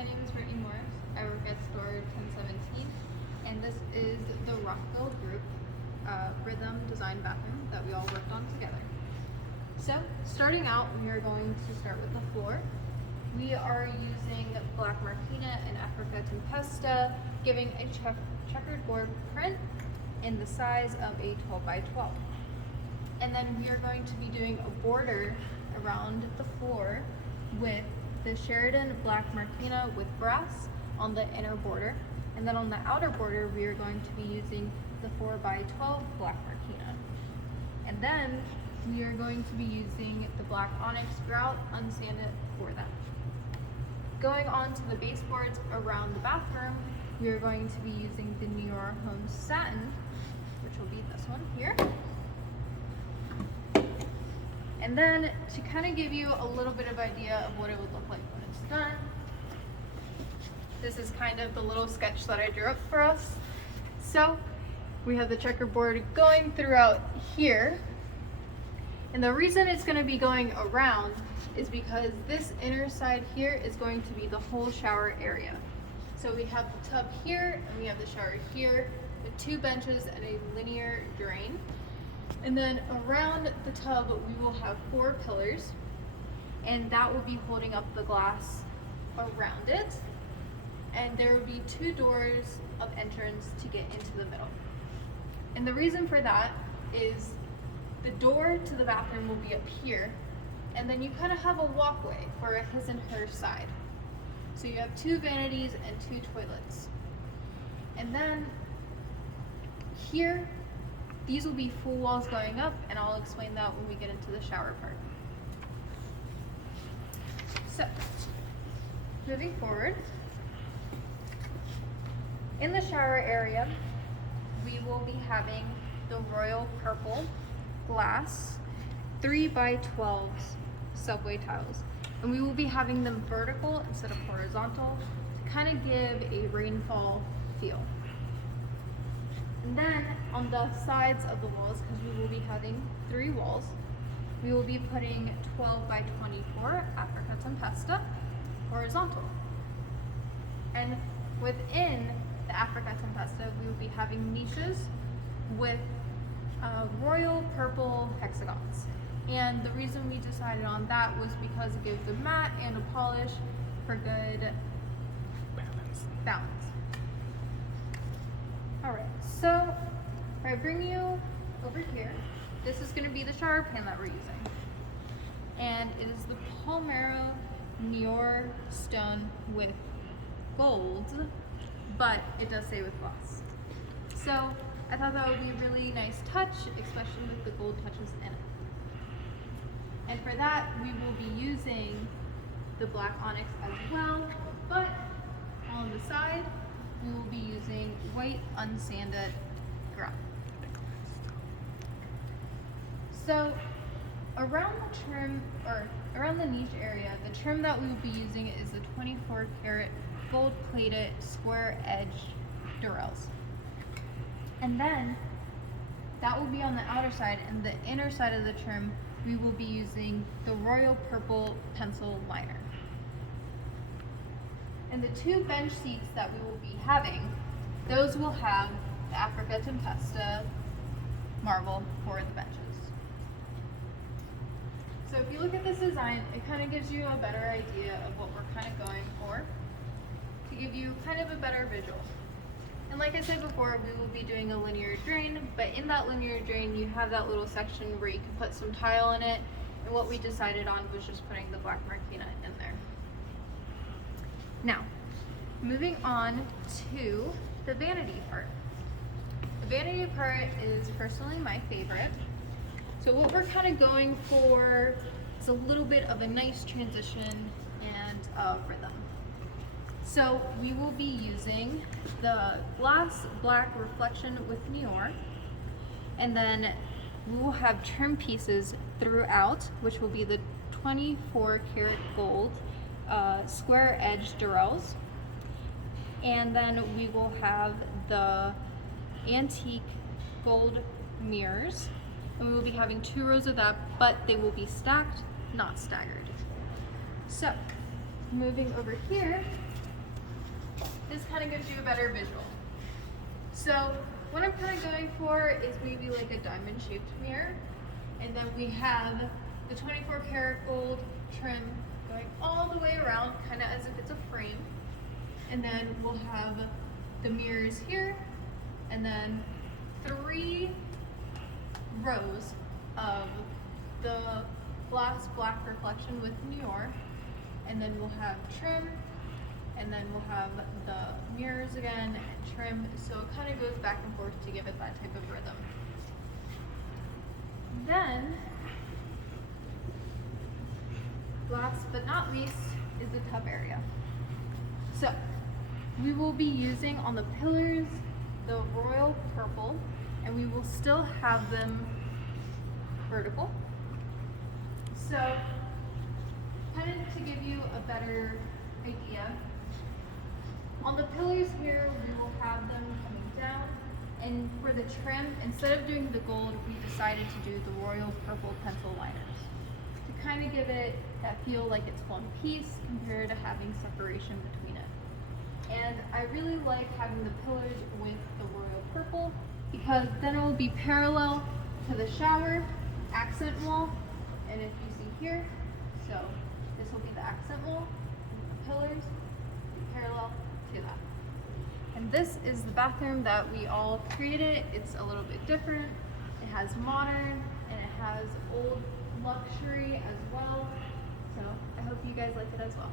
my name is Brittany Morris. I work at store 1017, and this is the Rockville Group Rhythm Design Bathroom that we all worked on together. So, starting out, we are going to start with the floor. We are using Black Marquina and Africa Tempesta, giving a checkered board print in the size of a 12 by 12. And then we are going to be doing a border around the floor with the Sheridan Black Marquina with brass on the inner border. And then on the outer border, we are going to be using the 4 by 12 Black Marquina. And then we are going to be using the Black Onyx grout unsanded for them. Going on to the baseboards around the bathroom, we are going to be using the Nior Homes Satin, which will be this one here. And then to kind of give you a little bit of idea of what it would look like when it's done, this is kind of the little sketch that I drew up for us. So we have the checkerboard going throughout here. And the reason it's going to be going around is because this inner side here is going to be the whole shower area. So we have the tub here and we have the shower here with 2 benches and a linear drain. And then around the tub, we will have 4 pillars, and that will be holding up the glass around it. And there will be 2 doors of entrance to get into the middle. And the reason for that is the door to the bathroom will be up here, and then you kind of have a walkway for his and her side. So you have 2 vanities and 2 toilets. And then here, these will be full walls going up, and I'll explain that when we get into the shower part. So, moving forward, in the shower area, we will be having the royal purple glass 3 by 12 subway tiles. And we will be having them vertical instead of horizontal to kind of give a rainfall feel. And then on the sides of the walls, because we will be having 3 walls, we will be putting 12 by 24 Africa Tempesta horizontal. And within the Africa Tempesta, we will be having niches with royal purple hexagons. And the reason we decided on that was because it gives a matte and a polish for good balance. Alright, so if I bring you over here, this is going to be the shower pan that we're using. And it is the Palmero Nior stone with gold, but it does say with gloss. So I thought that would be a really nice touch, especially with the gold touches in it. And for that, we will be using the Black Onyx as well, but on the side, we will be using white unsanded grout. So around the trim, or around the niche area, the trim that we will be using is the 24 karat gold plated square edge Durells. And then that will be on the outer side, and the inner side of the trim, we will be using the royal purple pencil liner. And the 2 bench seats that we will be having, those will have the Africa Tempesta marble for the benches. So if you look at this design, it kind of gives you a better idea of what we're kind of going for to give you kind of a better visual. And like I said before, we will be doing a linear drain, but in that linear drain, you have that little section where you can put some tile in it. And what we decided on was just putting the Black Marquina in there. Now, moving on to the vanity part. The vanity part is personally my favorite. So what we're kind of going for is a little bit of a nice transition and rhythm. So we will be using the glass black reflection with Nior, and then we will have trim pieces throughout, which will be the 24 karat gold square edge Durells, and then we will have the antique gold mirrors, and we will be having 2 rows of that, but they will be stacked, not staggered. So moving over here, this kind of gives you a better visual. So what I'm kind of going for is maybe like a diamond shaped mirror. And then we have the 24 karat gold trim going all the way around, kind of as if it's a frame. And then we'll have the mirrors here, and then 3 rows of the glass black reflection with Noir. And then we'll have trim, and then we'll have the mirrors again and trim. So it kind of goes back and forth to give it that type of rhythm. Then, last but not least is the tub area. So we will be using on the pillars the royal purple, and we will still have them vertical. So kind of to give you a better idea, on the pillars here we will have them coming down, and for the trim, instead of doing the gold, we decided to do the royal purple pencil liners to kind of give it that feel like it's one piece compared to having separation between it. And I really like having the pillars with the royal purple because then it will be parallel to the shower accent wall. And if you see here, so this will be the accent wall, and the pillars will be parallel to that. And this is the bathroom that we all created. It's a little bit different. It has modern and it has old luxury as well. So I hope you guys like it as well.